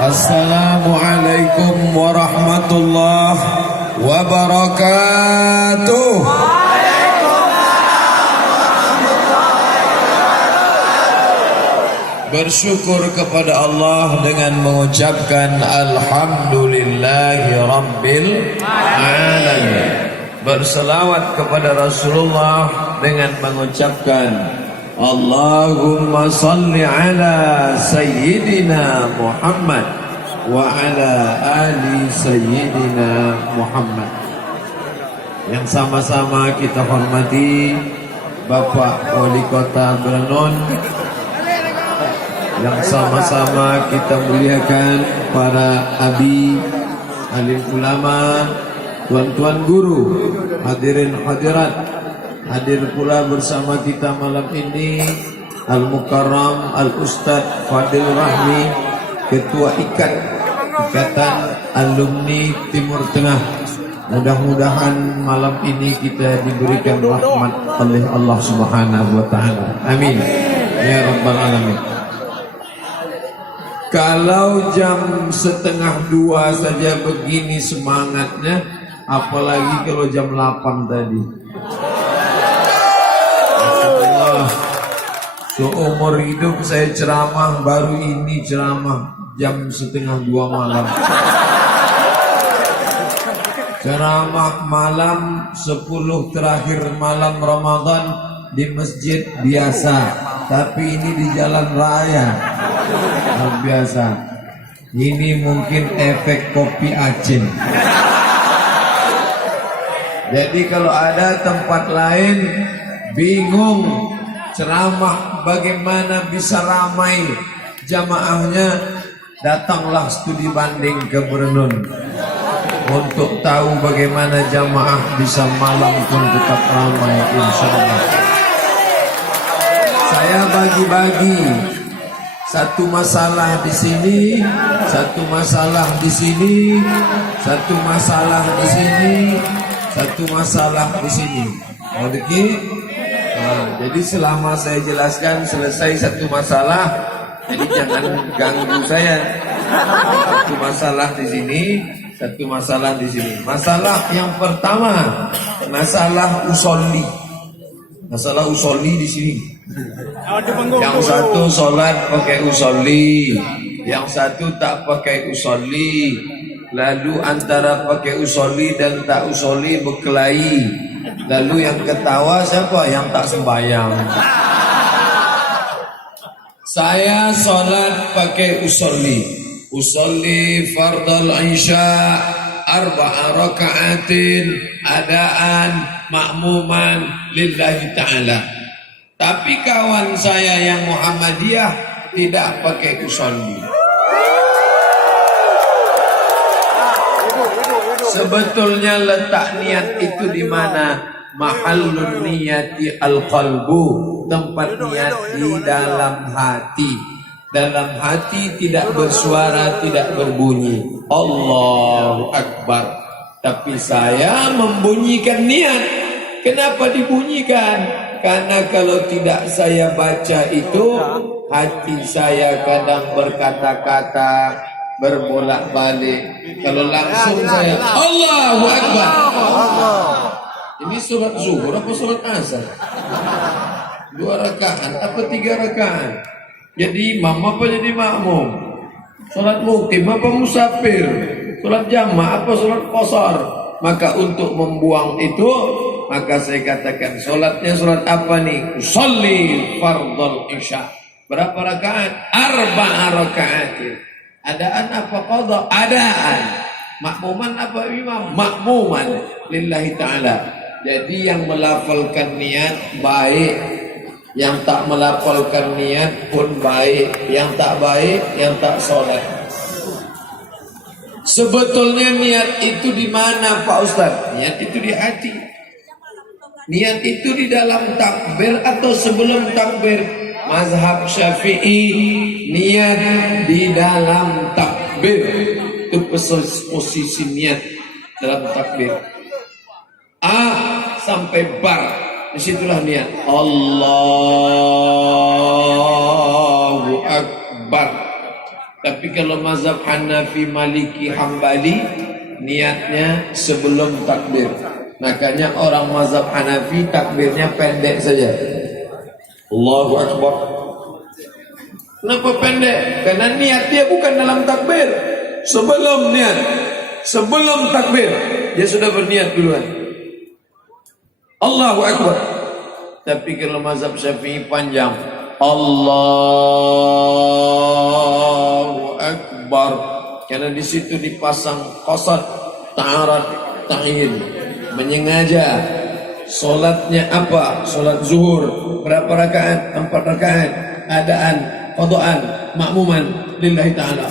Assalamualaikum warahmatullahi wabarakatuh. Bersyukur kepada Allah dengan mengucapkan Alhamdulillahi Rabbil Alamin. Berselawat kepada Rasulullah dengan mengucapkan Allahumma salli ala Sayyidina Muhammad wa ala ali Sayyidina Muhammad. Yang sama-sama kita hormati Bapak Wali Kota Beranun, yang sama-sama kita muliakan para abi, alim ulama, tuan-tuan guru, hadirin hadirat. Hadir pula bersama kita malam ini Al-Mukarram Al-Ustadz Fadil Rahmi, Ketua Ikatan Alumni Timur Tengah. Mudah-mudahan malam ini kita diberikan rahmat oleh Allah Subhanahu wa Ta'ala. Amin ya Rabbal Alamin. Kalau jam 1:30 saja begini semangatnya, apalagi kalau jam 8 tadi. Allah, seumur hidup saya ceramah, baru ini ceramah jam 1:30 malam. Ceramah malam 10 terakhir malam Ramadan di masjid biasa, tapi ini di jalan raya. Luar biasa. Ini mungkin efek kopi Aceh. Jadi kalau ada tempat lain bingung ceramah bagaimana bisa ramai jamaahnya, datanglah studi banding ke Beranun untuk tahu bagaimana jamaah bisa malam pun tetap ramai, insyaallah. Saya bagi-bagi, satu masalah di sini, satu masalah di sini, satu masalah di sini, satu masalah di sini. Mau dikit? Nah, jadi selama saya jelaskan selesai satu masalah, jadi jangan ganggu saya. Satu masalah di sini, satu masalah di sini. Masalah yang pertama, masalah usolli. Masalah usolli di sini. Yang satu sholat pakai usolli, yang satu tak pakai usolli. Lalu antara pakai usolli dan tak usolli berkelahi. Lalu yang ketawa siapa? Yang tak sembahyang. Saya sholat pakai usolli. Usolli fardal isya 4 rakaatin adaan ma'muman lillahi ta'ala. Tapi kawan saya yang Muhammadiyah tidak pakai usolli. Sebetulnya letak niat itu di mana? Mahallun niyati al-qalbu, tempat niat di dalam hati. Dalam hati tidak bersuara, tidak berbunyi. Allahu Akbar. Tapi saya membunyikan niat. Kenapa dibunyikan? Karena kalau tidak saya baca itu, hati saya kadang berkata-kata, berbolak-balik. Kalau langsung saya Allahu Akbar. Ini surat zuhur apa surat asar? 2 rakaat apa 3 rakaat? Jadi imam apa jadi makmum? Salat mukim apa musafir? Salat jamaah apa salat qasar? Maka untuk membuang itu, maka saya katakan salatnya salat apa nih? Sholli fardhal isya. Berapa rakaat? 4 rakaat. Adaan apa qadha? Adaan. Makmuman apa imam? Makmuman lillahi ta'ala. Jadi yang melafalkan niat baik, yang tak melafalkan niat pun baik, yang tak baik, yang tak sholat. Sebetulnya niat itu di mana Pak Ustaz? Niat itu di hati. Niat itu di dalam takbir atau sebelum takbir? Mazhab Syafi'i, niat di dalam takbir. Itu posisi niat dalam takbir. A sampai bar, disitulah niat. Allahu Akbar. Tapi kalau mazhab Hanafi, Maliki, Hambali, niatnya sebelum takbir. Makanya orang mazhab Hanafi takbirnya pendek saja. Allahu Akbar. Kenapa pendek? Karena niat dia bukan dalam takbir. Sebelum niat, sebelum takbir, dia sudah berniat duluan. Allahu Akbar. Tapi kalau mazhab Syafi'i panjang, Allahu Akbar. Karena di situ dipasang qasad, ta'arad, ta'in. Menyengaja. Solatnya apa? Solat zuhur. Berapa rakaat? 4 rakaat. Adaan, qadaan, makmuman lillahi ta'ala.